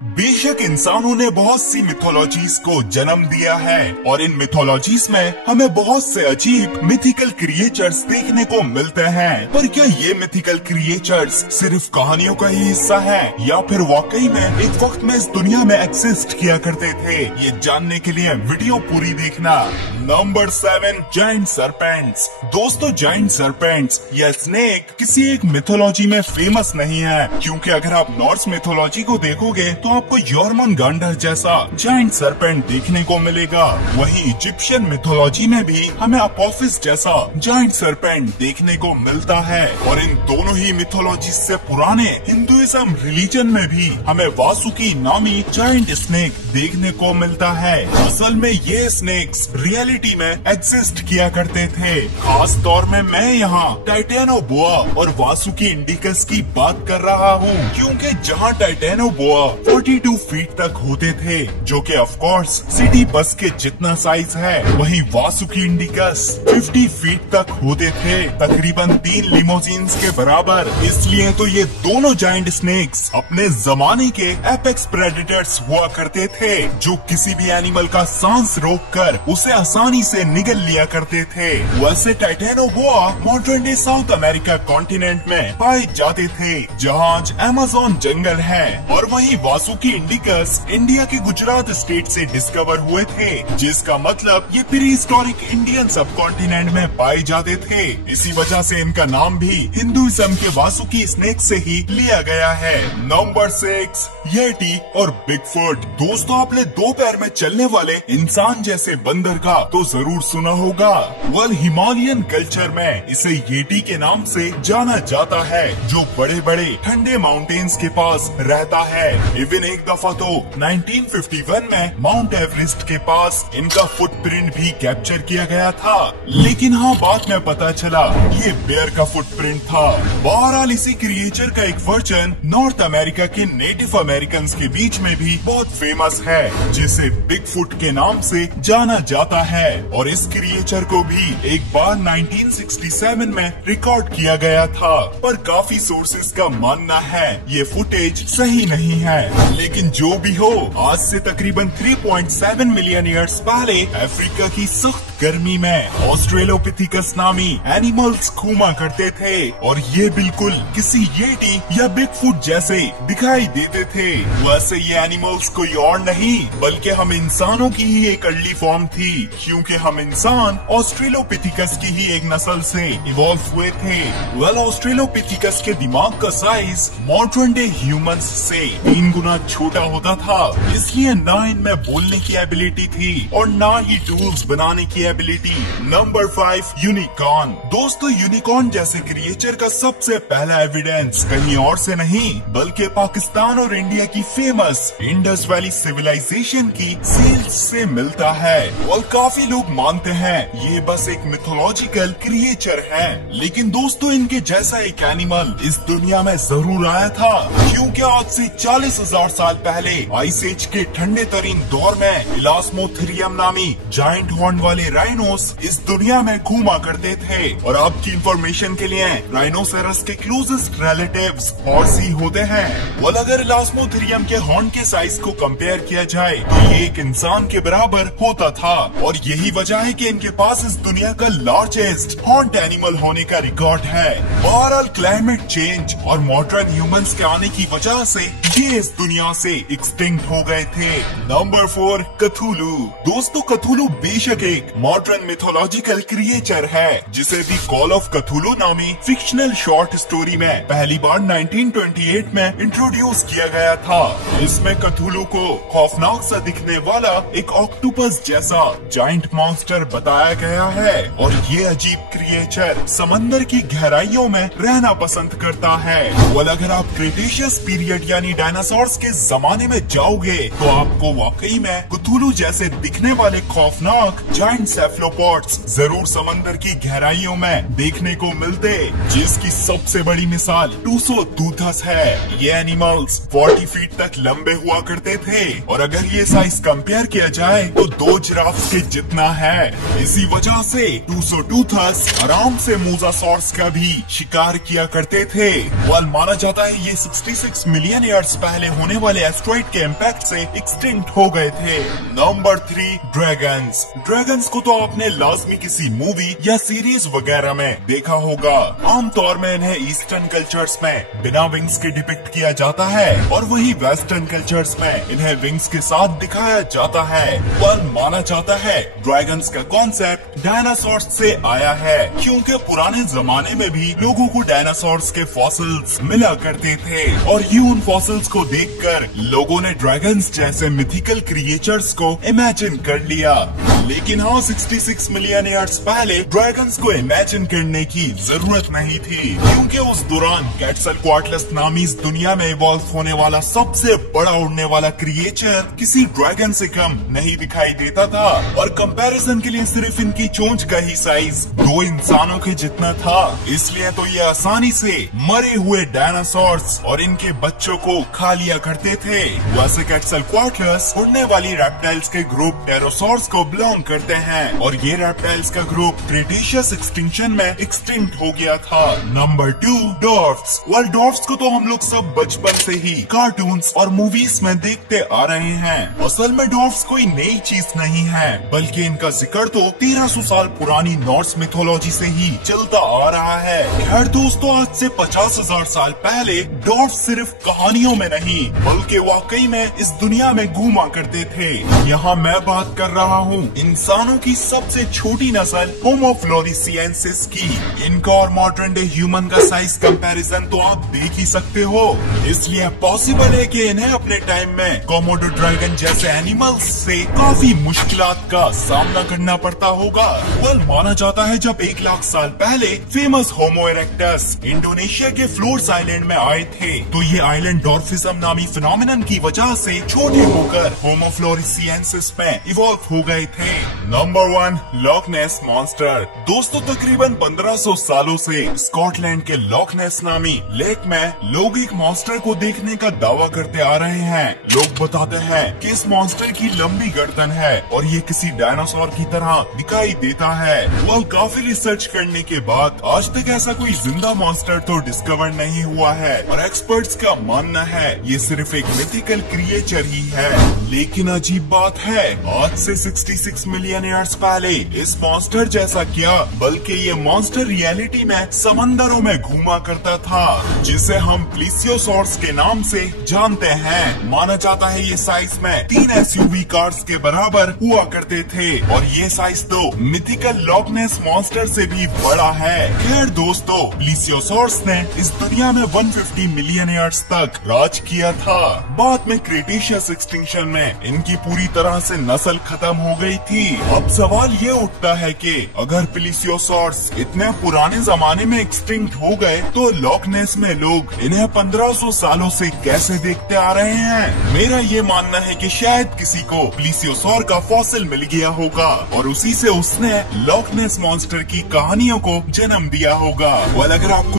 बेशक इंसानों ने बहुत सी मिथोलॉजीज को जन्म दिया है और इन मिथोलॉजीज में हमें बहुत से अजीब मिथिकल क्रिएचर्स देखने को मिलते हैं। पर क्या ये मिथिकल क्रिएचर्स सिर्फ कहानियों का ही हिस्सा है या फिर वाकई में एक वक्त में इस दुनिया में एग्जिस्ट किया करते थे? ये जानने के लिए वीडियो पूरी देखना। Number 7, giant serpents. दोस्तों, जायंट सर्पेंट्स या स्नेक किसी एक मिथोलॉजी में फेमस नहीं है, क्योंकि अगर आप नॉर्स मिथोलॉजी को देखोगे तो आपको योर्मनगंडर जैसा जायंट सर्पेंट देखने को मिलेगा। वहीं इजिप्शियन मिथोलॉजी में भी हमें अपोफिस जैसा जायंट सर्पेंट देखने को मिलता है। और इन दोनों ही मिथोलॉजी से पुराने हिंदुइज्म रिलीजन में भी हमें वासुकी नामी जायंट स्नेक देखने को मिलता है। असल में ये स्नेक्स रियलिटी में एग्जिस्ट किया करते थे। खास तौर में मैं यहाँ टाइटेनोबोआ और वासुकी इंडिकस की बात कर रहा हूँ, क्योंकि जहाँ टाइटेनोबोआ 42 फीट तक होते थे, जो कि ऑफ कोर्स सिटी बस के जितना साइज है, वहीं वासुकी इंडिकस 50 फीट तक होते थे, तकरीबन 3 लिमोजीन्स के बराबर। इसलिए तो ये दोनों जायंट स्नेक्स अपने जमाने के एपेक्स प्रेडेटर्स हुआ करते थे, जो किसी भी एनिमल का सांस रोककर उसे आसानी से निगल लिया करते थे। वैसे Titanoboa modern day south America continent में पाए जाते थे, जहाँ आज अमेज़न जंगल है, और वहीं वासुकी इंडिकस इंडिया के गुजरात स्टेट से डिस्कवर हुए थे, जिसका मतलब ये प्री हिस्टोरिक इंडियन सब कॉन्टिनेंट में पाए जाते थे। इसी वजह से इनका नाम भी हिंदुइज्म के वासुकी स्नेक से ही लिया गया है। नंबर 6, येटी और बिगफुट। दोस्तों, आपने 2 पैर में चलने वाले इंसान जैसे बंदर का तो जरूर सुना होगा। हिमालयन कल्चर में इसे येटी के नाम से जाना जाता है, जो बड़े बड़े ठंडे माउंटेन्स के पास रहता है। इवन एक दफा तो 1951 में माउंट एवरेस्ट के पास इनका फुटप्रिंट भी कैप्चर किया गया था, लेकिन हाँ, बाद में पता चला ये बेयर का फुटप्रिंट था। बहरहाल इसी क्रिएचर का एक वर्जन नॉर्थ अमेरिका के नेटिव अमेरिकन के बीच में भी बहुत फेमस है, जिसे बिगफुट के नाम से जाना जाता है। और इस क्रिएचर को भी एक बार 1967 में रिकॉर्ड किया गया था, पर काफी सोर्सेज का मानना है ये फुटेज सही नहीं है। लेकिन जो भी हो, आज से तकरीबन 3.7 मिलियन ईयर्स पहले अफ्रीका की सख्त गर्मी में ऑस्ट्रेलोपिथिकस नामी एनिमल्स घूमा करते थे, और ये बिल्कुल किसी येटी या बिगफुट जैसे दिखाई देते थे। वैसे ये एनिमल्स कोई और नहीं बल्कि हम इंसानों की ही एक अर्ली फॉर्म थी, क्योंकि हम इंसान ऑस्ट्रेलोपिथिकस की ही एक नस्ल से इवॉल्व हुए थे। ऑस्ट्रेलोपिथिकस के दिमाग का साइज मॉडर्न डे ह्यूमंस से 3 गुना छोटा होता था, इसलिए ना इनमें बोलने की एबिलिटी थी और ना ही टूल्स बनाने की एबिलिटी। Number 5, unicorn. दोस्तों, यूनिकॉर्न जैसे क्रिएचर का सबसे पहला एविडेंस कहीं और से नहीं बल्कि पाकिस्तान और इंडिया की फेमस इंडस वैली सिविलाइजेशन की सील्स से मिलता है। और काफी लोग मानते हैं ये बस एक मिथोलॉजिकल क्रिएचर है, लेकिन दोस्तों, इनके जैसा एक एनिमल इस दुनिया में जरूर आया था, क्योंकि आज से 40,000 साल पहले आइस एज के ठंडे तरीन दौर में इलास्मोथेरियम नामी जायंट हॉर्न वाले राइनोस इस दुनिया में घूमा करते थे। और आपकी इंफॉर्मेशन के लिए, राइनोसेरस के क्लोजेस्ट रिलेटिव्स हॉर्स ही होते हैं। और अगर इलास्मोथेरियम के हॉर्न के साइज को कंपेयर किया जाए तो ये एक इंसान के बराबर होता था, और यही वजह है कि इनके पास इस दुनिया का लार्जेस्ट हॉर्न्ड एनिमल होने का रिकॉर्ड है। बहरहाल क्लाइमेट चेंज और मॉडर्न ह्यूमंस के आने की वजह से ये इस दुनिया से एक्सटिंक्ट हो गए थे। नंबर 4, कथुलू। दोस्तों, कथुलू बेशक एक मॉडर्न मिथोलॉजिकल क्रिएचर है, जिसे दी कॉल ऑफ कथुलू नामी फिक्शनल शॉर्ट स्टोरी में पहली बार 1928 में इंट्रोड्यूस किया गया था। इसमें कथुलू को खौफनाक सा दिखने वाला एक ऑक्टोपस जैसा जायंट मॉन्स्टर बताया गया है, और ये अजीब क्रिएचर समंदर की गहराइयों में रहना पसंद करता है। और अगर आप क्रेटेशियस पीरियड यानी डायनासोर्स के जमाने में जाओगे तो आपको वाकई में कथुलू जैसे दिखने वाले खौफनाक जायंट सेफलोपॉड्स जरूर समंदर की गहराइयों में देखने को मिलते, जिसकी सबसे बड़ी मिसाल टूसोथूथस है। ये एनिमल्स 40 फीट तक लंबे हुआ करते थे, और अगर ये साइज कंपेयर किया जाए तो 2 जिराफ के जितना है। इसी वजह से टूसोथूथस आराम से मोसासॉर्स का भी शिकार किया करते थे। माना जाता है ये 66 मिलियन ईयर्स पहले होने होने वाले एस्ट्रॉइड के इम्पैक्ट से एक्सटिंक्ट हो गए थे। Number 3, dragons. ड्रैगन्स को तो आपने लाजमी किसी मूवी या सीरीज वगैरह में देखा होगा। आमतौर में इन्हें ईस्टर्न कल्चर्स में बिना विंग्स के डिपिक्ट किया जाता है और वही वेस्टर्न कल्चर्स में इन्हें विंग्स के साथ दिखाया जाता है। पर माना जाता है ड्रैगन्स का कॉन्सेप्ट डायनासोर्स से आया है, क्योंकि पुराने जमाने में भी लोगों को डायनासोर्स के फॉसिल्स मिला करते थे और यूं उन फॉसिल्स को देखकर लोगों ने ड्रैगन्स जैसे मिथिकल क्रिएचर्स को इमेजिन कर लिया। लेकिन हाँ, 66 मिलियन ईयर्स पहले ड्रैगन्स को इमेजिन करने की जरूरत नहीं थी, क्योंकि उस दौरान क्वेटज़लकोअट्लस नामी इस दुनिया में इवॉल्व होने वाला सबसे बड़ा उड़ने वाला क्रिएचर किसी ड्रैगन से कम नहीं दिखाई देता था। और कंपैरिजन के लिए सिर्फ इनकी चोंच का ही साइज 2 इंसानों के जितना था, इसलिए तो ये आसानी से मरे हुए डायनासोर्स और इनके बच्चों को खा लिया करते थे। वैसे क्वेटज़लकोअट्लस उड़ने वाली रेप्टाइल्स के ग्रुप टेरोसॉर्स को बिलोंग करते हैं और ये रेप्टाइल्स का ग्रुप क्रेटेशियस एक्सटिंक्शन में एक्सटिंक्ट हो गया था। नंबर 2, डॉर्फ्स। डॉर्फ्स को तो हम लोग सब बचपन से ही कार्टून्स और मूवीज में देखते आ रहे हैं। असल में डॉर्फ्स कोई नई चीज नहीं है, बल्कि इनका जिक्र तो 1300 साल पुरानी नॉर्स मिथोलॉजी से ही चलता आ रहा है। खैर दोस्तों, आज से 50,000 साल पहले डॉर्फ्स सिर्फ कहानियों में नहीं बल्कि वाकई में इस दुनिया में घूमा करते थे। यहाँ मैं बात कर रहा हूँ इंसानों की सबसे छोटी नस्ल होमो फ्लोरेंसिएंसिस की। इनका और मॉडर्न डे ह्यूमन का साइज कंपैरिजन तो आप देख ही सकते हो, इसलिए पॉसिबल है कि इन्हें अपने टाइम में कोमोडो ड्रैगन जैसे एनिमल्स से काफी मुश्किलात का सामना करना पड़ता होगा। माना जाता है जब 1 लाख साल पहले फेमस होमो इरेक्टस इंडोनेशिया के फ्लोर्स आइलैंड में आए थे, तो ये आइलैंड डॉर्फिज्म नामी फिनोमिनन की वजह से छोटे होकर होमो फ्लोरेंसिएंसिस में इवॉल्व हो गए थे। नंबर 1, लॉक नेस मॉन्स्टर। दोस्तों, तकरीबन 1500 सालों से स्कॉटलैंड के लॉक नेस नामी लेक में लोग एक मॉन्स्टर को देखने का दावा करते आ रहे हैं। लोग बताते हैं कि इस मॉन्स्टर की लंबी गर्दन है और ये किसी डायनासोर की तरह दिखाई देता है। काफी रिसर्च करने के बाद आज तक ऐसा कोई जिंदा मॉन्स्टर तो डिस्कवर नहीं हुआ है और एक्सपर्ट्स का मानना है ये सिर्फ एक मिथिकल क्रिएचर ही है। लेकिन अजीब बात है, आज से 66 मिलियन ईयर्स पहले इस मॉन्स्टर जैसा क्या, बल्कि ये मॉन्स्टर रियलिटी में समंदरों में घूमा करता था, जिसे हम प्लीसियोसॉर्स के नाम से जानते हैं। माना जाता है ये साइज में 3 SUV कार्स के बराबर हुआ करते थे और ये साइज तो मिथिकल लॉक नेस मॉन्स्टर से भी बड़ा है। खैर दोस्तों, प्लीसियोसॉर्स ने इस दुनिया में 150 मिलियन ईयर्स तक राज किया था। बाद में क्रेटेशियस एक्सटिंक्शन में इनकी पूरी तरह से नस्ल खत्म हो गई थी। अब सवाल ये उठता है कि अगर प्लीसियोसॉर्स इतने पुराने जमाने में एक्सटिंक्ट हो गए तो लॉक नेस में लोग इन्हें 1500 सालों से कैसे देखते आ रहे हैं। मेरा ये मानना है कि शायद किसी को प्लीसियोसॉर का फॉसिल मिल गया होगा और उसी से उसने लॉक नेस मॉन्स्टर की कहानियों को जन्म दिया होगा। अगर आपको